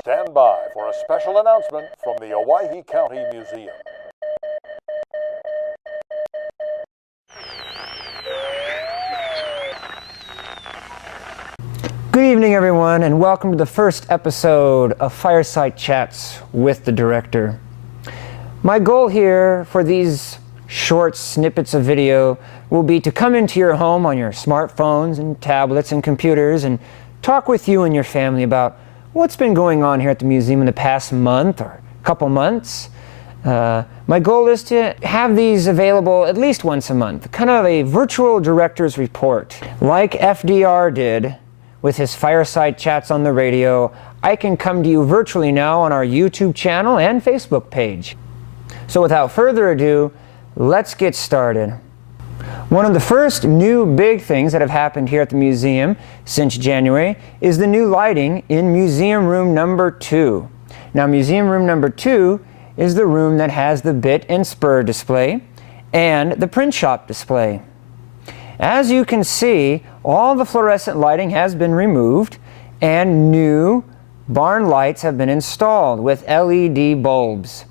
Stand by for a special announcement from the Owyhee County Museum. Good evening, everyone, and welcome to the first episode of Fireside Chats with the Director. My goal here for these short snippets of video will be to come into your home on your smartphones and tablets and computers and talk with you and your family about what's been going on here at the museum in the past month or couple months. My goal is to have these available at least once a month, kind of a virtual director's report. Like FDR did with his Fireside Chats on the radio, I can come to you virtually now on our YouTube channel and Facebook page. So without further ado, let's get started. One of the first new big things that have happened here at the museum since January is the new lighting in Museum Room Number 2. Now, Museum Room Number 2 is the room that has the bit and spur display and the print shop display. As you can see, all the fluorescent lighting has been removed and new barn lights have been installed with LED bulbs.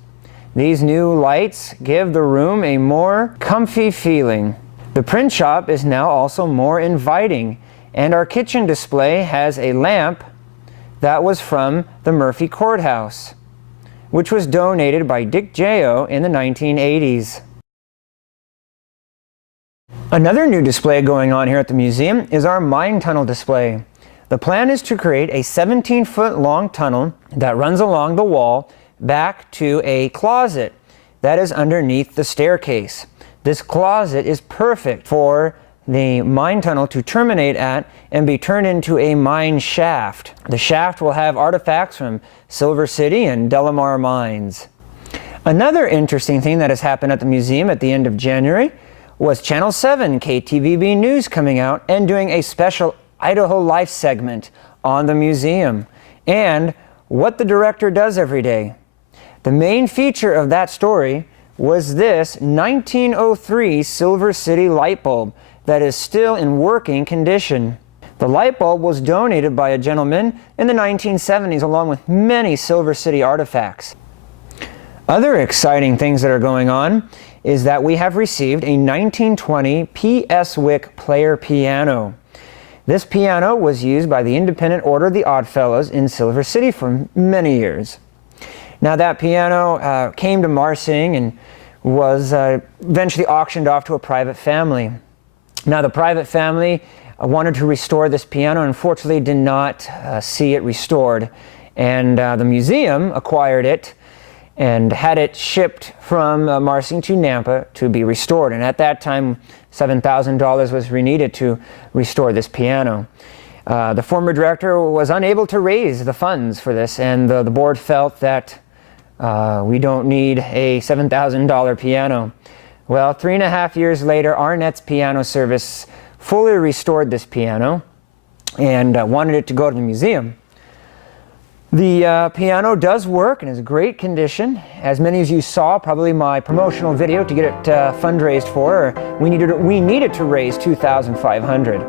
These new lights give the room a more comfy feeling. The print shop is now also more inviting, and our kitchen display has a lamp that was from the Murphy Courthouse, which was donated by Dick J.O. in the 1980s. Another new display going on here at the museum is our mine tunnel display. The plan is to create a 17-foot long tunnel that runs along the wall back to a closet that is underneath the staircase. This closet is perfect for the mine tunnel to terminate at and be turned into a mine shaft. The shaft will have artifacts from Silver City and Delamar mines. Another interesting thing that has happened at the museum at the end of January was Channel 7 KTVB News coming out and doing a special Idaho Life segment on the museum and what the director does every day. The main feature of that story was this 1903 Silver City light bulb that is still in working condition. The light bulb was donated by a gentleman in the 1970s along with many Silver City artifacts. Other exciting things that are going on is that we have received a 1920 P.S. Wick player piano. This piano was used by the Independent Order of the Oddfellows in Silver City for many years. Now that piano came to Marsing and was eventually auctioned off to a private family. Now the private family wanted to restore this piano and unfortunately did not see it restored. And the museum acquired it and had it shipped from Marsing to Nampa to be restored. And at that time, $7,000 was needed to restore this piano. The former director was unable to raise the funds for this, and the board felt that we don't need a $7,000 piano. Well, 3.5 years later, Arnett's Piano Service fully restored this piano and wanted it to go to the museum. The piano does work and is in great condition. As many of you saw, probably my promotional video to get it fundraised for, we needed to raise $2,500.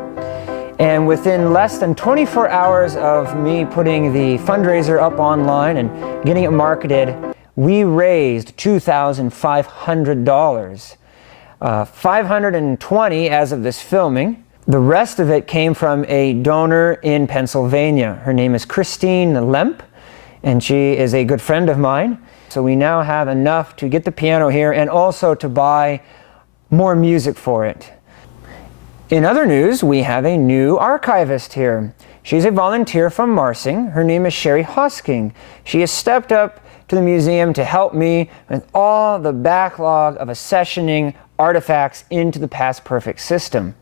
And within less than 24 hours of me putting the fundraiser up online and getting it marketed, we raised $2,500. $520 as of this filming. The rest of it came from a donor in Pennsylvania. Her name is Christine Lemp, and she is a good friend of mine. So we now have enough to get the piano here and also to buy more music for it. In other news, we have a new archivist here. She's a volunteer from Marsing. Her name is Sherry Hosking. She has stepped up to the museum to help me with all the backlog of accessioning artifacts into the Past Perfect system.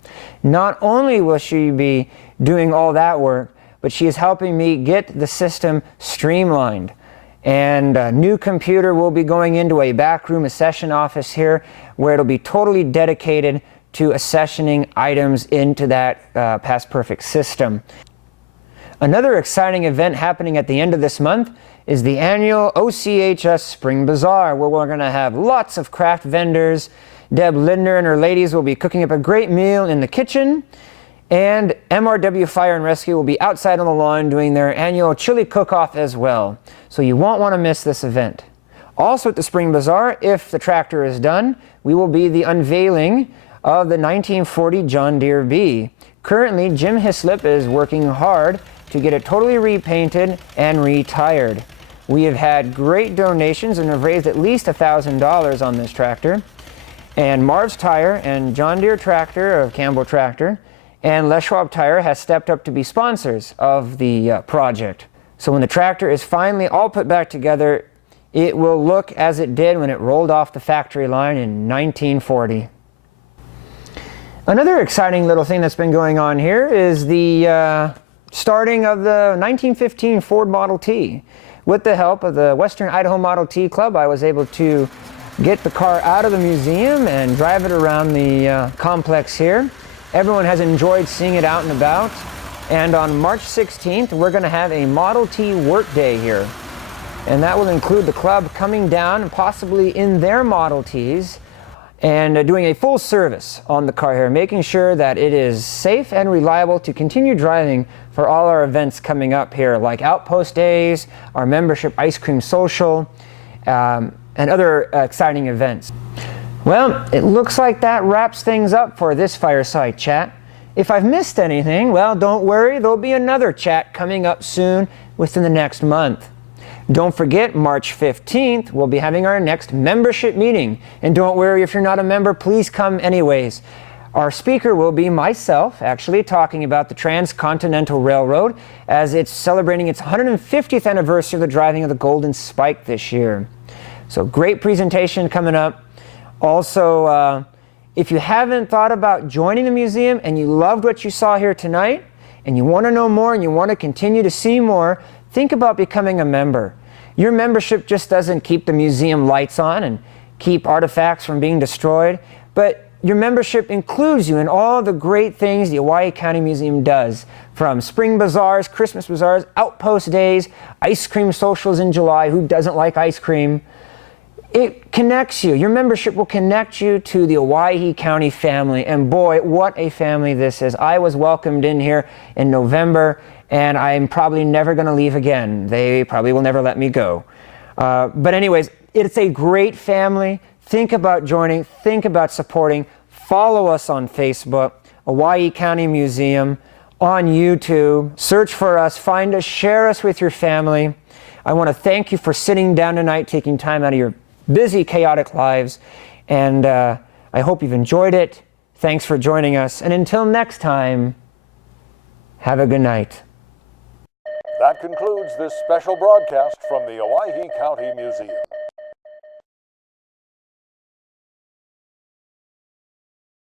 Not only will she be doing all that work, but she is helping me get the system streamlined. And a new computer will be going into a backroom accession office here where it'll be totally dedicated to accessioning items into that Past Perfect system. Another exciting event happening at the end of this month is the annual OCHS Spring Bazaar, where we're going to have lots of craft vendors. Deb Lindner and her ladies will be cooking up a great meal in the kitchen, And MRW Fire and Rescue will be outside on the lawn doing their annual chili cook-off as well. So you won't want to miss this event. Also at the Spring Bazaar, if the tractor is done, we will be the unveiling of the 1940 John Deere B. Currently, Jim Hislop is working hard to get it totally repainted and retired. We have had great donations and have raised at least $1,000 on this tractor. And Marv's Tire and John Deere Tractor of Campbell Tractor and Les Schwab Tire has stepped up to be sponsors of the project. So when the tractor is finally all put back together, it will look as it did when it rolled off the factory line in 1940. Another exciting little thing that's been going on here is the starting of the 1915 Ford Model T. With the help of the Western Idaho Model T Club, I was able to get the car out of the museum and drive it around the complex here. Everyone has enjoyed seeing it out and about. And on March 16th, we're going to have a Model T work day here. And that will include the club coming down and possibly in their Model Ts and doing a full service on the car here, making sure that it is safe and reliable to continue driving for all our events coming up here, like Outpost Days, our membership ice cream social, and other exciting events. Well, it looks like that wraps things up for this Fireside Chat. If I've missed anything, well, don't worry, there'll be another chat coming up soon within the next month. Don't forget, March 15th, we'll be having our next membership meeting. And don't worry, if you're not a member, please come anyways. Our speaker will be myself, actually, talking about the Transcontinental Railroad as it's celebrating its 150th anniversary of the driving of the Golden Spike this year. So great presentation coming up. Also, if you haven't thought about joining the museum and you loved what you saw here tonight and you want to know more and you want to continue to see more, think about becoming a member. Your membership just doesn't keep the museum lights on and keep artifacts from being destroyed, but your membership includes you in all the great things the Owyhee County Museum does, from spring bazaars, Christmas bazaars, outpost days, ice cream socials in July. Who doesn't like ice cream? It connects you. Your membership will connect you to the Owyhee County family, and boy, what a family this is. I was welcomed in here in November, and I'm probably never going to leave again. They probably will never let me go. But anyways, it's a great family. Think about joining. Think about supporting. Follow us on Facebook, Owyhee County Museum, on YouTube. Search for us. Find us. Share us with your family. I want to thank you for sitting down tonight, taking time out of your busy, chaotic lives. And I hope you've enjoyed it. Thanks for joining us. And until next time, have a good night. That concludes this special broadcast from the Owyhee County Museum.